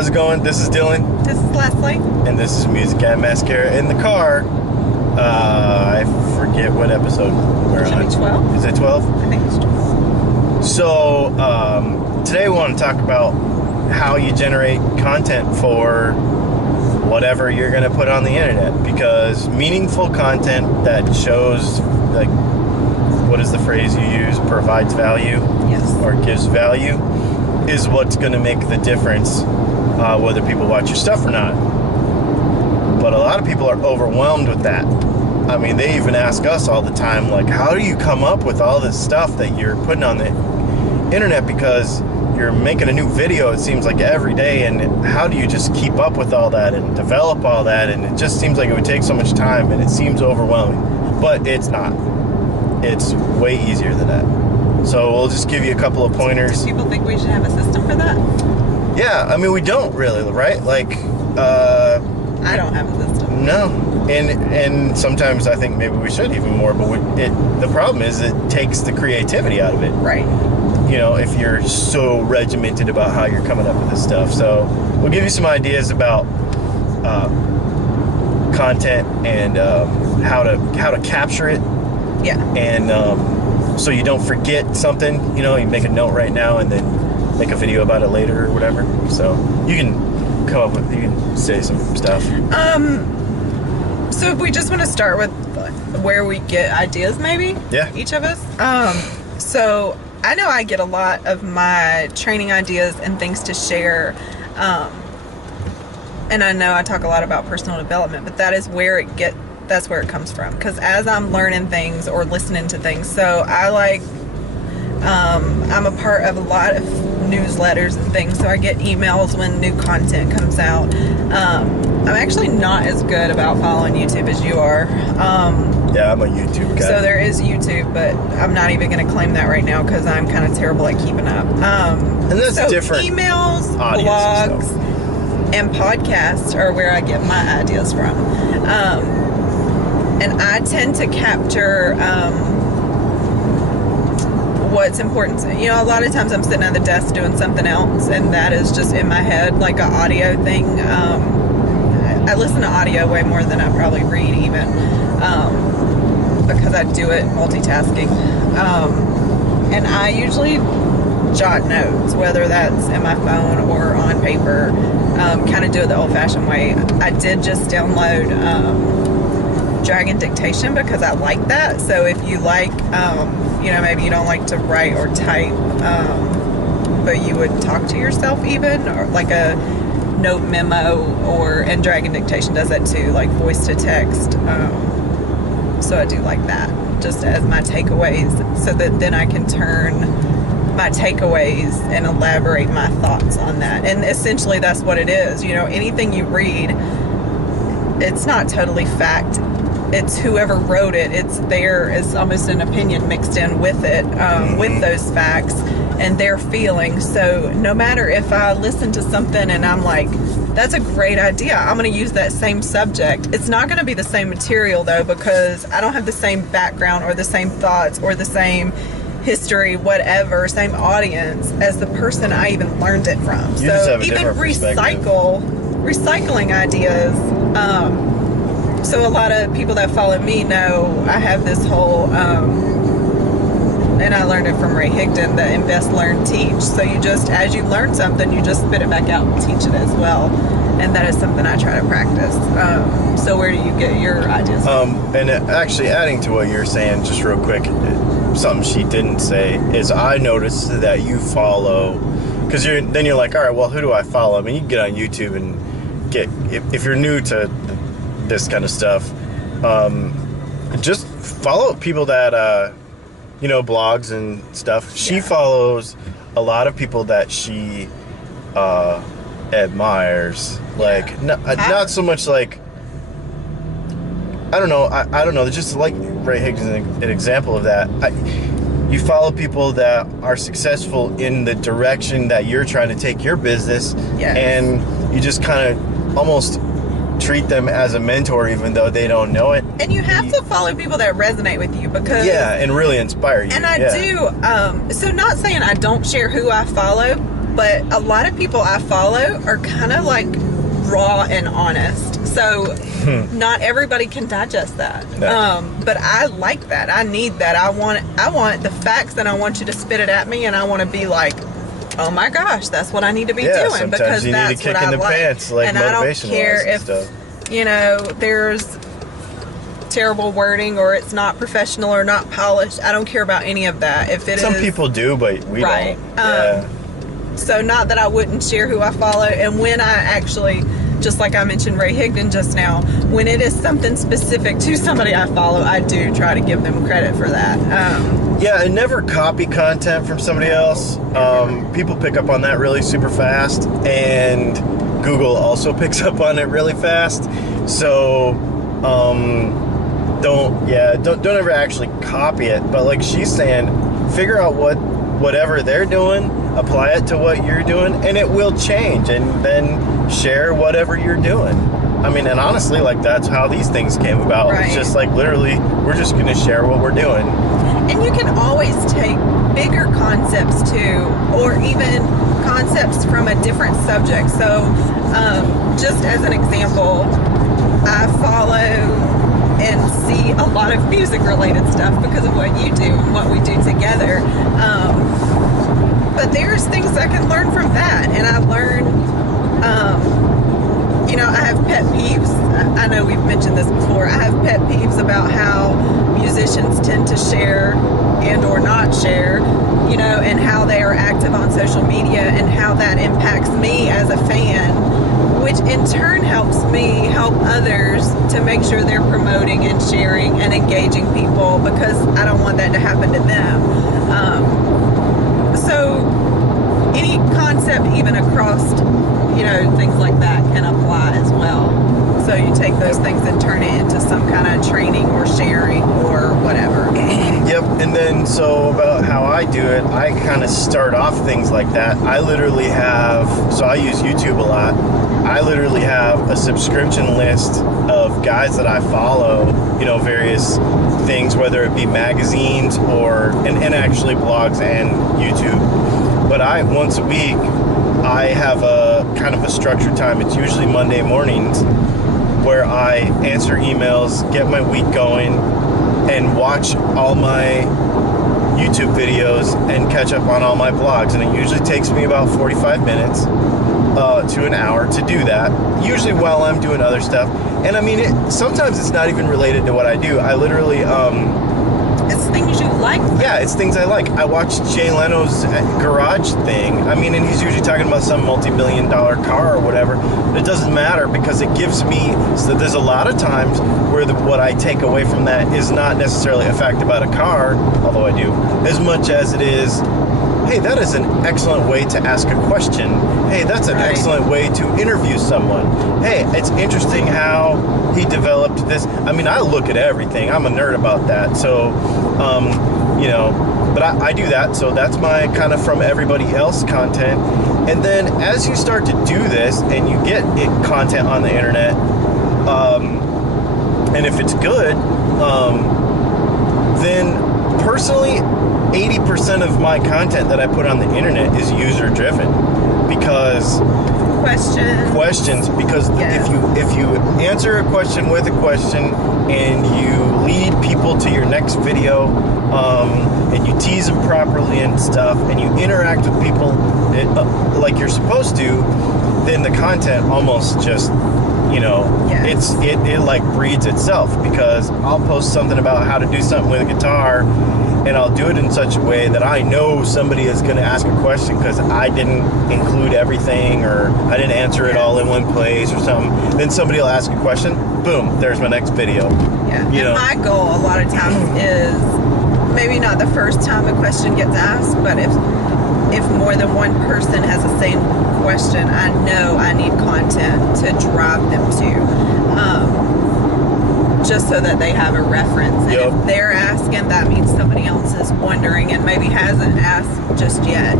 How's it going? This is Dylan. This is Leslie. And this is Music and Mascara in the car. I forget what episode we're on. 12. Is it 12? I think it's 12. So, today we want to talk about how you generate content for whatever you're going to put on the internet. Because meaningful content that shows, like, what is the phrase you use? Provides value? Yes. Or gives value is what's going to make the difference, whether people watch your stuff or not. But a lot of people are overwhelmed with that. I mean, they even ask us all the time, like, how do you come up with all this stuff that you're putting on the internet? Because you're making a new video, it seems like, every day, and how do you just keep up with all that and develop all that? And it just seems like it would take so much time, and it seems overwhelming. But it's not. It's way easier than that. So we'll just give you a couple of pointers. Do people think we should have a system for that? Yeah, I mean, we don't really, right? Like, I don't have a system. No. And sometimes I think maybe we should even more, but the problem is it takes the creativity out of it. Right. You know, if you're so regimented about how you're coming up with this stuff. So we'll give you some ideas about content and how to capture it. Yeah. And so you don't forget something. You know, you make a note right now and then make a video about it later or whatever. So you can you can say some stuff. So if we just want to start with where we get ideas, maybe? Yeah. Each of us? So I know I get a lot of my training ideas and things to share. And I know I talk a lot about personal development, but that is where that's where it comes from. Because as I'm learning things or listening to things, so I'm a part of a lot of newsletters and things, so I get emails when new content comes out. I'm actually not as good about following YouTube as you are. Yeah, I'm a YouTube guy. So there is YouTube, but I'm not even going to claim that right now because I'm kind of terrible at keeping up. And that's so different. Emails, blogs, and podcasts are where I get my ideas from. And I tend to capture what's important. You know, a lot of times I'm sitting at the desk doing something else, and that is just in my head, like an audio thing. I listen to audio way more than I probably read even, because I do it multitasking. And I usually jot notes, whether that's in my phone or on paper, kind of do it the old-fashioned way. I did just download Dragon Dictation because I like that. So if you like, you know, maybe you don't like to write or type, but you would talk to yourself even, or like a note memo, and Dragon Dictation does that too, like voice to text. So I do like that just as my takeaways, so that then I can turn my takeaways and elaborate my thoughts on that. And essentially that's what it is. You know, anything you read, it's not totally fact. It's whoever wrote it. It's almost an opinion mixed in with it, with those facts and their feelings. So no matter if I listen to something and I'm like, that's a great idea, I'm going to use that same subject. It's not going to be the same material though, because I don't have the same background or the same thoughts or the same history, whatever, same audience as the person I even learned it from. You just have a even different perspective. recycling ideas. So a lot of people that follow me know I have this whole, and I learned it from Ray Higdon, the invest, learn, teach. So you just, as you learn something, you just spit it back out and teach it as well. And that is something I try to practice. So where do you get your ideas from? And actually adding to what you're saying, just real quick, something she didn't say is I noticed that you follow, because then you're like, all right, well, who do I follow? I mean, you can get on YouTube and get, if you're new to this kind of stuff, just follow people that you know, blogs and stuff. She follows a lot of people that she admires, like not so much like, I don't know, just like Ray Higgs is an example of that. You follow people that are successful in the direction that you're trying to take your business, and you just kind of almost treat them as a mentor, even though they don't know it. And you have to follow people that resonate with you, because and really inspire you. And I do. So not saying I don't share who I follow, but a lot of people I follow are kind of like raw and honest. So not everybody can digest that. No. But I like that. I need that. I want the facts, and I want you to spit it at me, and I want to be like, oh my gosh, that's what I need to be doing, because you that's need a kick what in I the like. pants, like and I don't motivation care wise if and stuff. you know there's terrible wording or it's not professional or not polished. I don't care about any of that. If it Some is people do, but we right. don't. Yeah. So not that I wouldn't share who I follow, and when I actually, just like I mentioned Ray Higdon just now, when it is something specific to somebody I follow, I do try to give them credit for that. Yeah, and never copy content from somebody else. People pick up on that really super fast, and Google also picks up on it really fast. So don't ever actually copy it. But like she's saying, figure out whatever they're doing, apply it to what you're doing, and it will change, and then share whatever you're doing. I mean, and honestly, like, that's how these things came about. Right. It's just like, literally, we're just going to share what we're doing. And you can always take bigger concepts too, or even concepts from a different subject. So just as an example, I follow and see a lot of music related stuff because of what you do and what we do together. But there's things I can learn from that, and I learn, I have pet peeves. I know we've mentioned this before. I have pet peeves about how musicians tend to share and or not share, and how they are active on social media and how that impacts me as a fan, which in turn helps me help others to make sure they're promoting and sharing and engaging people, because I don't want that to happen to them. So any concept even across, things like that can apply as well. So you take those things and turn it into some kind of training or sharing or whatever. Yep, and then so about how I do it, I kind of start off things like that. I literally so I use YouTube a lot. I literally have a subscription list of guys that I follow, various things, whether it be magazines and actually blogs and YouTube. But once a week, I have a kind of a structured time. It's usually Monday mornings where I answer emails, get my week going, and watch all my YouTube videos and catch up on all my blogs. And it usually takes me about 45 minutes to an hour to do that, usually while I'm doing other stuff. And I mean, sometimes it's not even related to what I do. I literally it's things you like. Yeah, it's things I like. I watched Jay Leno's garage thing. I mean, and he's usually talking about some multi-million-dollar car or whatever. But it doesn't matter, because it gives me. So there's a lot of times where what I take away from that is not necessarily a fact about a car, although I do, as much as it is, hey, that is an excellent way to ask a question. Hey, that's an excellent way to interview someone. Hey, it's interesting how he developed this. I mean, I look at everything. I'm a nerd about that. So, but I do that. So that's my kind of from everybody else content. And then as you start to do this and you get content on the internet, and if it's good, then personally, 80% of my content that I put on the internet is user driven, because questions because if you answer a question with a question and you lead people to your next video, and you tease them properly and stuff, and you interact with people like you're supposed to, then the content almost just it like breeds itself, because I'll post something about how to do something with a guitar, and I'll do it in such a way that I know somebody is going to ask a question because I didn't include everything, or I didn't answer it all in one place or something. Then somebody will ask a question, boom, there's my next video. Yeah, and my goal a lot of times is maybe not the first time a question gets asked, but if more than one person has the same question, I know I need content to drive them to, just so that they have a reference. And if they're asking, that means somebody else is wondering and maybe hasn't asked just yet.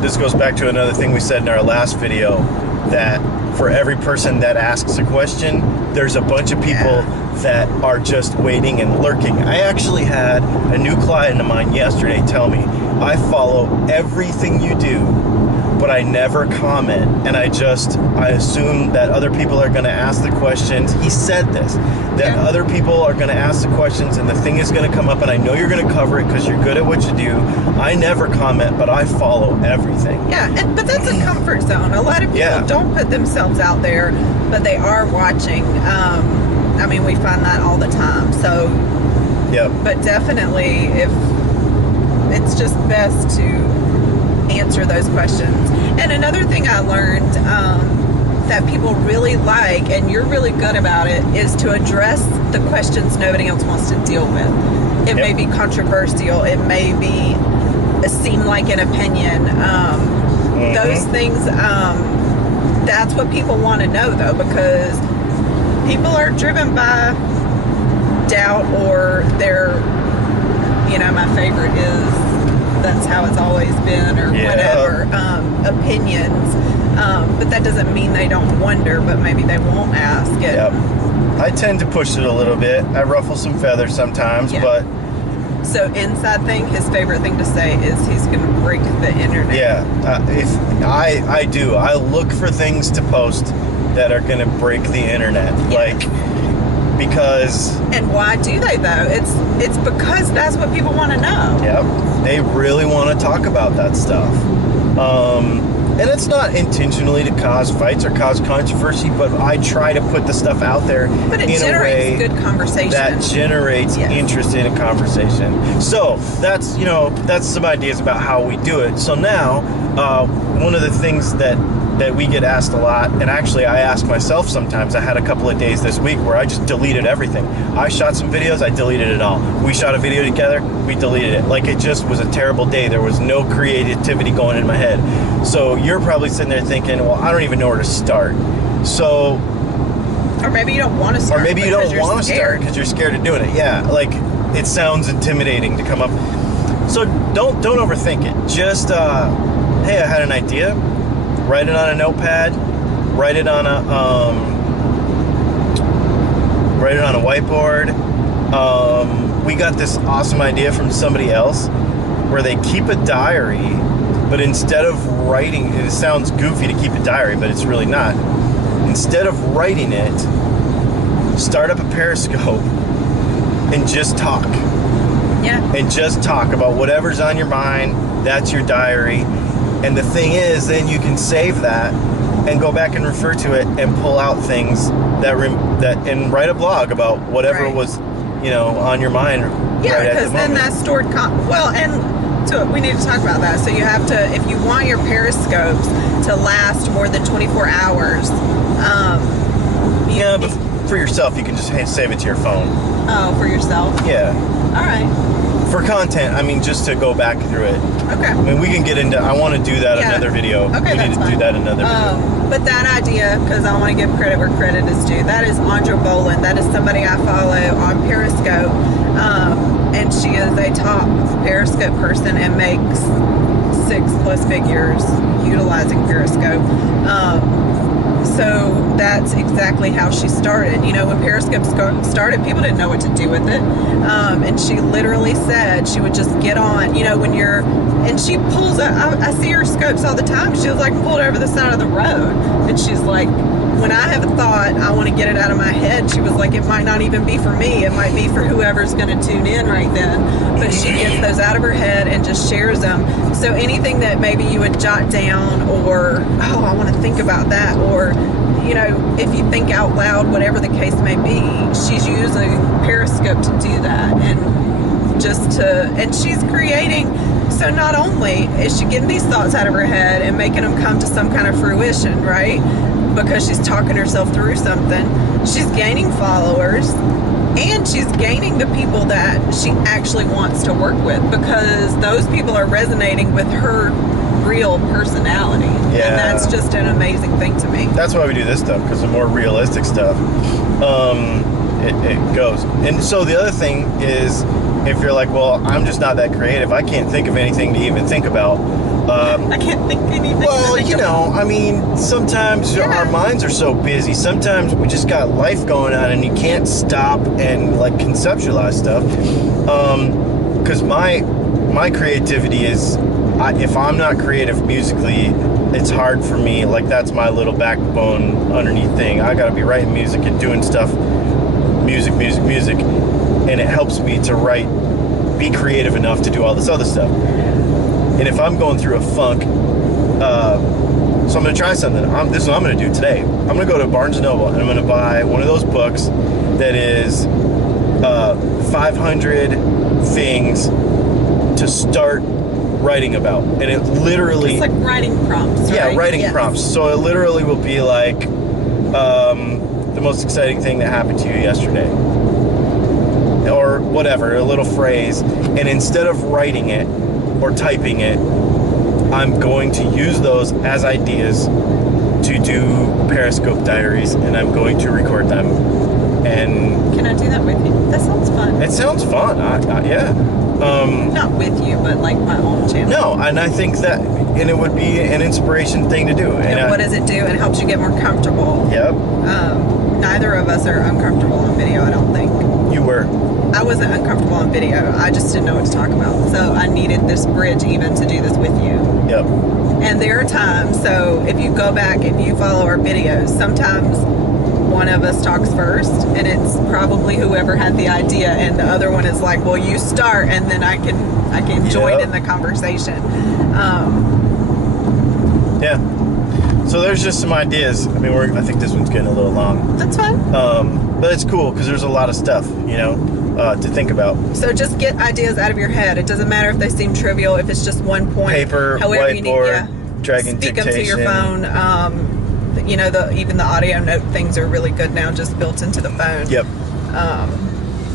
This goes back to another thing we said in our last video, that for every person that asks a question, there's a bunch of people that are just waiting and lurking. I actually had a new client of mine yesterday tell me, I follow everything you do, but I never comment, and I assume that other people are going to ask the questions. He said this, that other people are going to ask the questions, and the thing is going to come up, and I know you're going to cover it because you're good at what you do. I never comment, but I follow everything. Yeah, but that's a comfort zone. A lot of people don't put themselves out there, but they are watching. I mean, we find that all the time. So, but definitely, if it's just best to answer those questions. And another thing I learned that people really like, and you're really good about it, is to address the questions nobody else wants to deal with. It may be controversial. It may be seem like an opinion. Those things, that's what people want to know, though, because people are driven by doubt, or they're, my favorite is that's how it's always been, or whatever, opinions. But that doesn't mean they don't wonder, but maybe they won't ask it. I tend to push it a little bit. I ruffle some feathers sometimes, but... So inside thing, his favorite thing to say is he's going to break the internet. If I do. I look for things to post that are going to break the internet. Because... And why do they, though? It's because that's what people want to know. They really want to talk about that stuff. And it's not intentionally to cause fights or cause controversy, but I try to put the stuff out there in a way good conversation. That generates interest in a conversation. So that's some ideas about how we do it. So now, one of the things that we get asked a lot, and actually I ask myself sometimes. I had a couple of days this week where I just deleted everything. I shot some videos, I deleted it all. We shot a video together, we deleted it. Like, it just was a terrible day. There was no creativity going in my head. So you're probably sitting there thinking, well, I don't even know where to start. So... Or maybe you don't want to start. Or maybe you don't want to start because you're scared of doing it. Like, it sounds intimidating to come up. So don't overthink it. Just, hey, I had an idea. Write it on a notepad. Write it on a whiteboard. We got this awesome idea from somebody else where they keep a diary, but instead of writing, it sounds goofy to keep a diary, but it's really not. Instead of writing it, start up a Periscope and just talk. And just talk about whatever's on your mind. That's your diary. And the thing is, then you can save that and go back and refer to it and pull out things and write a blog about whatever was, on your mind. Because then that's stored. We need to talk about that. So you have to, if you want your Periscopes to last more than 24 hours. But for yourself, you can just save it to your phone. Oh, for yourself? Yeah. All right. For content, just to go back through it. Okay. We can get into, I want to do that another video. Okay, we need to do that another video. But that idea, because I want to give credit where credit is due, that is Andra Boland. That is somebody I follow on Periscope. And she is a top Periscope person and makes 6+ figures utilizing Periscope. So that's exactly how she started. When Periscope started, people didn't know what to do with it. And she literally said she would just get on, and she pulls I see her scopes all the time. She was like pulled over the side of the road. And she's like, when I have a thought, I want to get it out of my head. She was like, it might not even be for me. It might be for whoever's going to tune in right then. But she gets those out of her head and just shares them. So anything that maybe you would jot down, or, I want to think about that, or, if you think out loud, whatever the case may be, she's using Periscope to do that. And she's creating. So not only is she getting these thoughts out of her head and making them come to some kind of fruition, right? Because she's talking herself through something. She's gaining followers, and she's gaining the people that she actually wants to work with, because those people are resonating with her real personality. Yeah. And that's just an amazing thing to me. That's why we do this stuff, because the more realistic stuff, it goes. And so the other thing is, if you're like, well, I'm just not that creative, I can't think of anything to even think about. I can't think anything. Well, sometimes our minds are so busy. Sometimes we just got life going on, and you can't stop and conceptualize stuff. Because my creativity is, if I'm not creative musically, it's hard for me. Like, that's my little backbone underneath thing. I gotta be writing music and doing stuff, music, and it helps me to write, be creative enough to do all this other stuff. And if I'm going through a funk, so I'm gonna try something. This is what I'm gonna do today. I'm gonna go to Barnes & Noble and I'm gonna buy one of those books that is 500 things to start writing about. And it literally... It's like writing prompts, right? Yeah, writing prompts. So it literally will be like, the most exciting thing that happened to you yesterday. Or whatever, a little phrase. And instead of writing it or typing it, I'm going to use those as ideas to do Periscope diaries, and I'm going to record them. And can I do that with you? That sounds fun. it sounds fun. Yeah. Not with you, but like my own channel. No, and I think that, and it would be an inspiration thing to do. And what does it do? It helps you get more comfortable. Yep. Neither of us are uncomfortable on video, I don't think. You were. I wasn't uncomfortable on video. I just didn't know what to talk about. So I needed this bridge even to do this with you. Yep. And there are times, so if you go back, if you follow our videos, sometimes one of us talks first, and it's probably whoever had the idea, and the other one is like, well, you start, and then I can join in the conversation. Yeah. So there's just some ideas. I mean, I think this one's getting a little long. That's fine. But it's cool because there's a lot of stuff, to think about. So just get ideas out of your head. It doesn't matter if they seem trivial, if it's just one point. Paper, however whiteboard, dragging speak dictation. them to your phone. Even the audio note things are really good now, just built into the phone. Yep.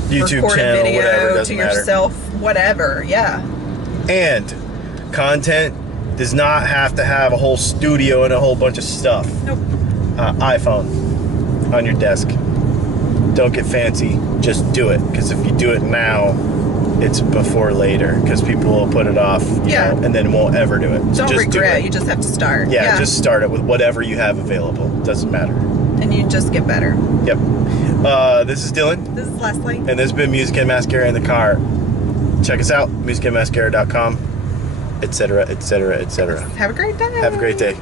YouTube record channel, a video whatever, doesn't to matter. yourself, whatever. Yeah. And content does not have to have a whole studio and a whole bunch of stuff. Nope. iPhone on your desk. Don't get fancy. Just do it. Because if you do it now, it's before later. Because people will put it off, and then won't ever do it. So Don't just regret. do it. You just have to start. Yeah, just start it with whatever you have available. Doesn't matter. And you just get better. Yep. This is Dylan. This is Leslie. And this has been Music and Mascara in the Car. Check us out, musicandmascara.com, etc., etc., etc. Have a great day. Have a great day.